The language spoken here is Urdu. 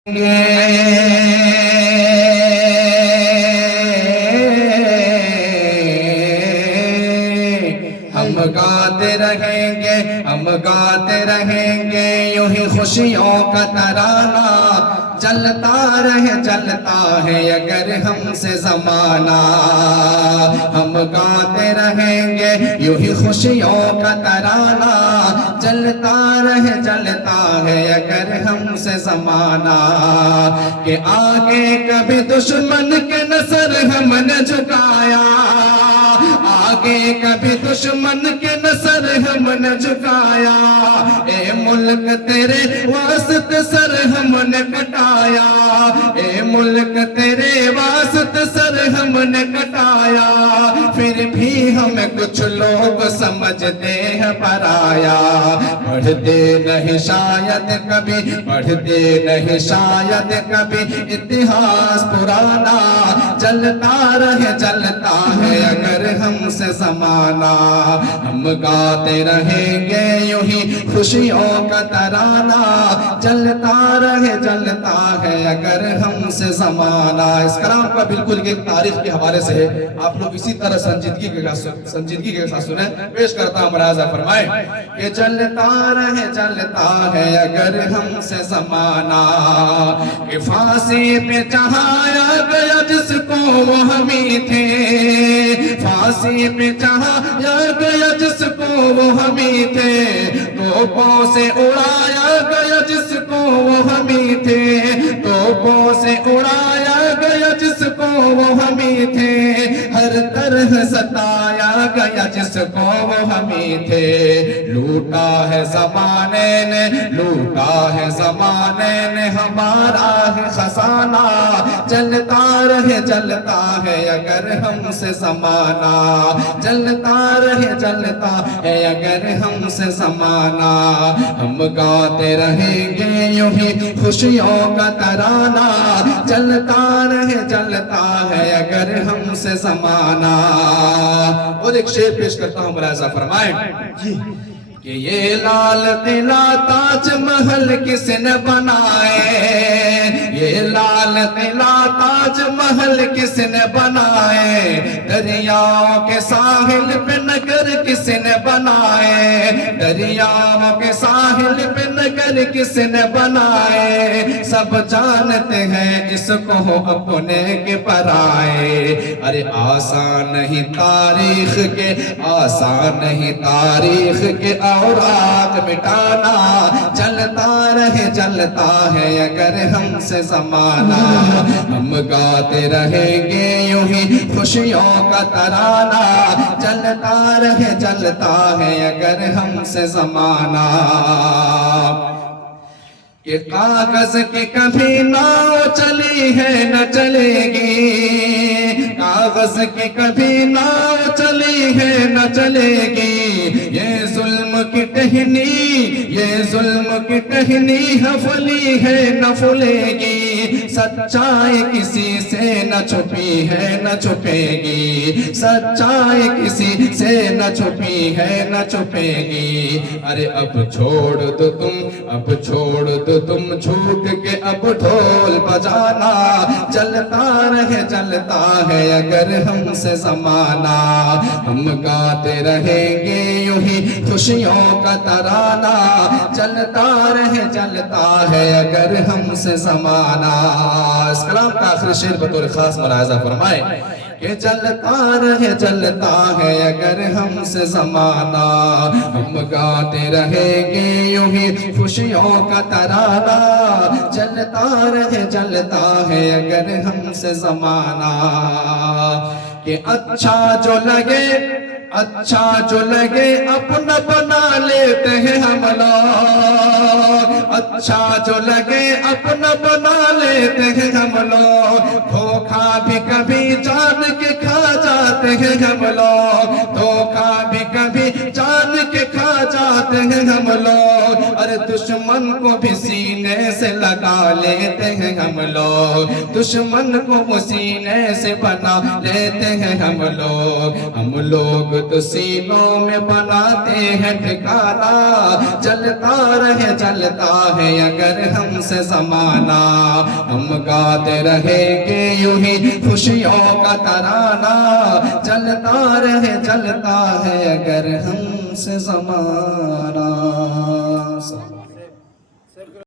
ہم گاتے رہیں گے ہم گاتے رہیں گے یوں ہی خوشیوں کا ترانہ چلتا ہے اگر ہم سے زمانہ ہم گاتے رہیں گے یوں ہی خوشیوں کا ترانہ چلتا ہے اگر ہم سے زمانہ کہ آگے کبھی دشمن کے نظر ہم نے جھکایا آگے کبھی دشمن کے نظر ہم نے جھکایا اے ملک تیرے واسطے سر ہم نے کٹایا اے ملک تیرے واسطے سر ہم نے کٹایا پھر بھی ہمیں کچھ لوگ سمجھتے ہیں پرایا پڑھتے نہیں شاید کبھی پڑھتے نہیں شاید کبھی اتہاس پرانا چلتا ہے اگر ہم سے زمانہ ہم گاتے رہیں گے یوں ہی خوشیوں کا ترانہ چلتا ہے اگر ہم سے زمانہ اس کلام کا بالکل ایک تاریخ کے حوالے سے ہے آپ لوگ اسی طرح سنجیدگی کے ساتھ سنیں پیش کرتا ہوں ملاحظہ فرمائیں کہ چلتا ہے اگر ہم سے زمانہ کہ پھانسی پہ چڑھایا گیا جس کو وہ ہمیں تھے پھانسی پہ چڑھایا گیا جس کو وہ ہمیں تھے توپوں سے اڑایا گیا جس کو وہ ہمیں تھے توپوں سے اڑایا گیا جس کو وہ ہمیں تھے ہر طرح ستایا گیا جس کو وہ ہمیں تھے لوٹا ہے زمانے نے ہمارا ہے خزانہ چلتا ہے اگر ہم سے زمانہ چلتا ہے اگر ہم سے زمانہ ہم گاتے رہیں گے یوں ہی خوشیوں کا ترانہ چلتا ہے اگر ہم سے زمانہ اور ایک شعر پیش کرتا ہوں ملاحظہ فرمائیں کہ یہ لال قلعہ تاج محل کس نے بنائے یہ لال قلعہ تاج محل کس نے بنائے دریاؤں کے ساحل پہ نگر کس نے بنائے دریاؤں کے ساحل پہ نگر کس نے بنائے سب جانتے ہیں اس کو اپنے کے پرائے ارے آسان نہیں تاریخ کے اور آگ مٹانا چلتا ہے اگر ہم سے زمانہ ہم گاتے رہیں گے یوں ہی خوشیوں کا ترانہ چلتا ہے اگر ہم سے زمانہ کہ کاغذ کی کبھی ناؤ چلی ہے نہ چلے گی کاغذ کی کبھی ناؤ چلی ہے نہ چلے گی یہ ظلم کی ٹہنی حفلی ہے نہ پھولے گی سچائی کسی سے نہ چھپی ہے نہ چھپے گی سچائی کسی سے نہ چھپی ہے نہ چھپے گی ارے اب چھوڑ دو تم جھوٹ کے اب ڈھول بجانا چلتا ہے اگر ہم سے زمانہ ہم گاتے رہیں گے یوں ہی خوشیوں کا ترانہ چلتا ہے اگر ہم سے زمانہ اس کلام کا آخری شعر بطور خاص ملاحظہ فرمائیں کہ چلتا ہے اگر ہم سے زمانہ ہم گاتے رہیں گے یوں ہی خوشیوں کا ترانہ چلتا ہے اگر ہم سے زمانہ کہ اچھا جو لگے اپنا بنا لیتے ہیں ہم لوگ اچھا جو لگے اپنا بنا لیتے ہیں ہم لوگ دھوکہ بھی کبھی جان کے کھا جاتے ہیں ہم لوگ دھوکہ بھی کبھی جان کے کھا جاتے ہیں ہم لوگ اور دشمن کو بھی سینے سینے سے لگا لیتے ہیں ہم لوگ، دشمن کو سینے سے بنا لیتے ہیں ہم لوگ تو سینوں میں بناتے ہیں ٹھکانہ، چلتا ہے اگر ہم سے زمانہ، ہم گاتے رہیں گے یوں ہی خوشیوں کا ترانہ، چلتا ہے اگر ہم سے زمانہ۔